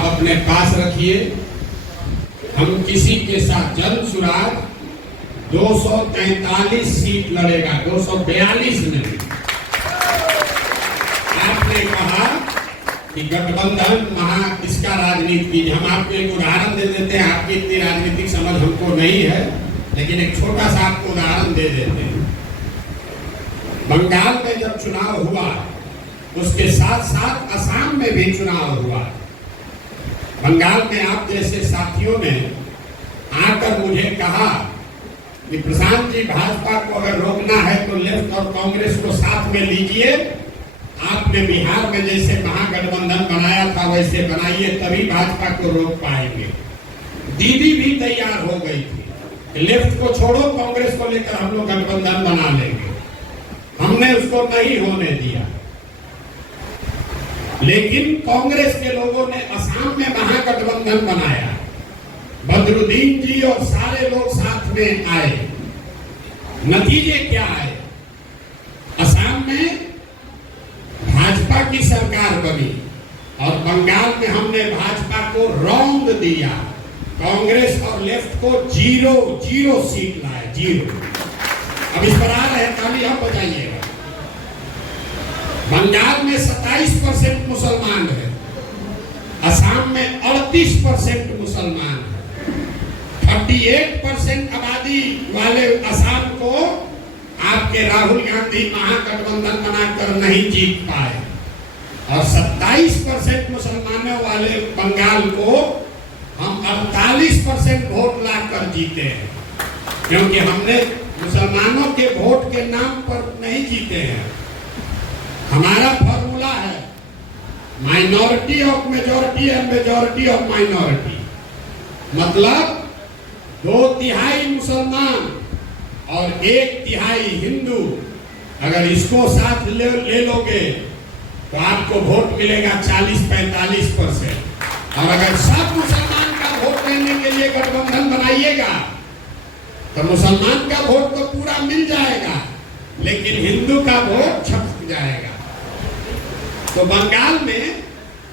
आप अपने पास रखिए। हम किसी के साथ जनसुराज 243 सीट लड़ेगा, 242 नहीं। आपने कहा कि गठबंधन किसका राजनीति, हम आपको एक उदाहरण दे देते हैं। आपकी इतनी राजनीतिक समझ हमको नहीं है, लेकिन एक छोटा सा आपको उदाहरण दे देते हैं। बंगाल में जब चुनाव हुआ, उसके साथ साथ असम में भी चुनाव हुआ। बंगाल में आप जैसे साथियों ने आकर मुझे कहा कि प्रशांत जी, भाजपा को अगर रोकना है तो लेफ्ट और कांग्रेस को साथ में लीजिए। आपने बिहार में जैसे महागठबंधन बनाया था वैसे बनाइए, तभी भाजपा को रोक पाएंगे। दीदी भी तैयार हो गई थी, लेफ्ट को छोड़ो, कांग्रेस को लेकर हम लोग गठबंधन बना लेंगे। हमने उसको नहीं होने दिया, लेकिन कांग्रेस के लोगों ने असम में महागठबंधन बनाया। बदरुद्दीन जी और सारे लोग साथ में आए। नतीजे क्या आए? असम में भाजपा की सरकार बनी और बंगाल में हमने भाजपा को रौंद दिया। कांग्रेस और लेफ्ट को जीरो सीट लाए, जीरो। अब इस पर आ रहे हैं, ताली आप बजाइएगा। बंगाल में 27% मुसलमान है, असम में 38% मुसलमान है। 38% आबादी वाले असम को आपके राहुल गांधी महागठबंधन बनाकर नहीं जीत पाए, और 27% मुसलमानों वाले बंगाल को हम 48% वोट लाकर जीते हैं। क्योंकि हमने मुसलमानों के वोट के नाम पर नहीं जीते हैं। हमारा फॉर्मूला है minority of majority and majority of minority. मतलब 2/3 मुसलमान और 1/3 हिंदू, अगर इसको साथ ले लोगे तो आपको वोट मिलेगा 40-45%। और अगर सब मुसलमान का वोट लेने के लिए गठबंधन बनाइएगा तो मुसलमान का वोट तो पूरा मिल जाएगा, लेकिन हिंदू का वोट छप जाएगा। तो बंगाल में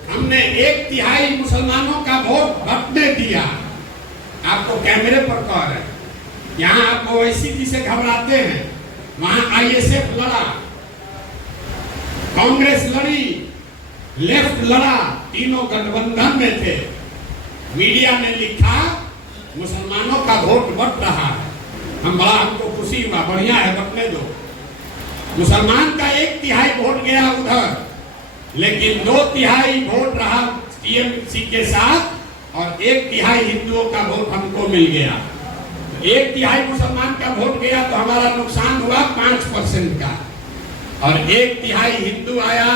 हमने 1/3 मुसलमानों का वोट बंटने दिया। आपको कैमरे पर कह रहे हैं, यहाँ आप ओवैसी जी से घबराते हैं, वहां ISF लड़ा, कांग्रेस लड़ी, लेफ्ट लड़ा, तीनों गठबंधन में थे। मीडिया ने लिखा मुसलमानों का वोट बट रहा है। हमको खुशी हुआ, बढ़िया है, बटने दो। मुसलमान का 1/3 वोट गया उधर, लेकिन 2/3 वोट रहा TMC के साथ, और 1/3 हिंदुओं का वोट हमको मिल गया। 1/3 मुसलमान का वोट गया तो हमारा नुकसान हुआ 5% का, और 1/3 हिंदू आया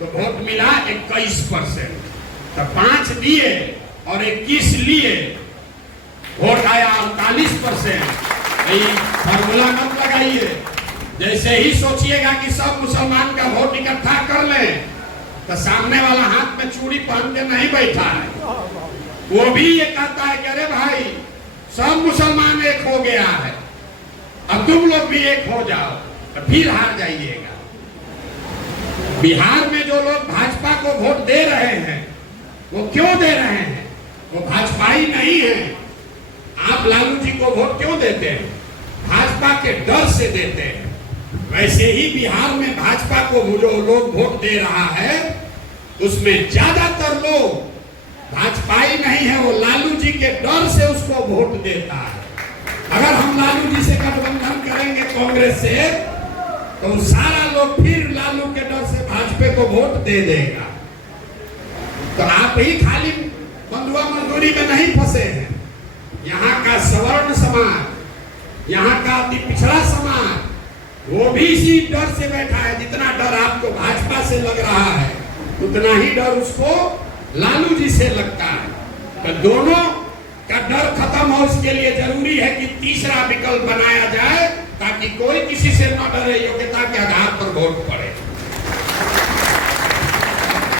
तो वोट मिला 21%। तो 5 दिए और 21 लिए, वोट आया 48%। फॉर्मूला मत लगाइए। जैसे ही सोचिएगा कि सब मुसलमान का वोट इकट्ठा कर लें, तो सामने वाला हाथ में चूड़ी पहन के नहीं बैठा है, वो भी ये कहता है कि अरे भाई सब मुसलमान एक हो गया है, अब तुम लोग भी एक हो जाओ, तो फिर हार जाइएगा। बिहार में जो लोग भाजपा को वोट दे रहे हैं, वो क्यों दे रहे हैं? वो भाजपाई नहीं है। आप लालू जी को वोट क्यों देते हैं? भाजपा के डर से देते हैं। वैसे ही बिहार में भाजपा को जो लोग वोट दे रहा है, उसमें ज्यादातर लोग भाजपाई नहीं है, वो लालू जी के डर से उसको वोट देता है। अगर हम लालू जी से गठबंधन करेंगे कांग्रेस से, तो सारा लोग फिर लालू के डर से भाजपा को वोट दे देगा। तो आप ही खाली बंधुआ मजदूरी में नहीं फंसे हैं। यहाँ का सवर्ण समाज, यहाँ का अति पिछड़ा समाज, वो भी इसी डर से बैठा है। जितना डर आपको भाजपा से लग रहा है, उतना ही डर उसको लालू जी से लगता है। तो दोनों का डर खत्म हो, इसके लिए जरूरी है कि तीसरा विकल्प बनाया जाए, ताकि कोई किसी से न डरे, योग्यता के आधार पर वोट पड़े।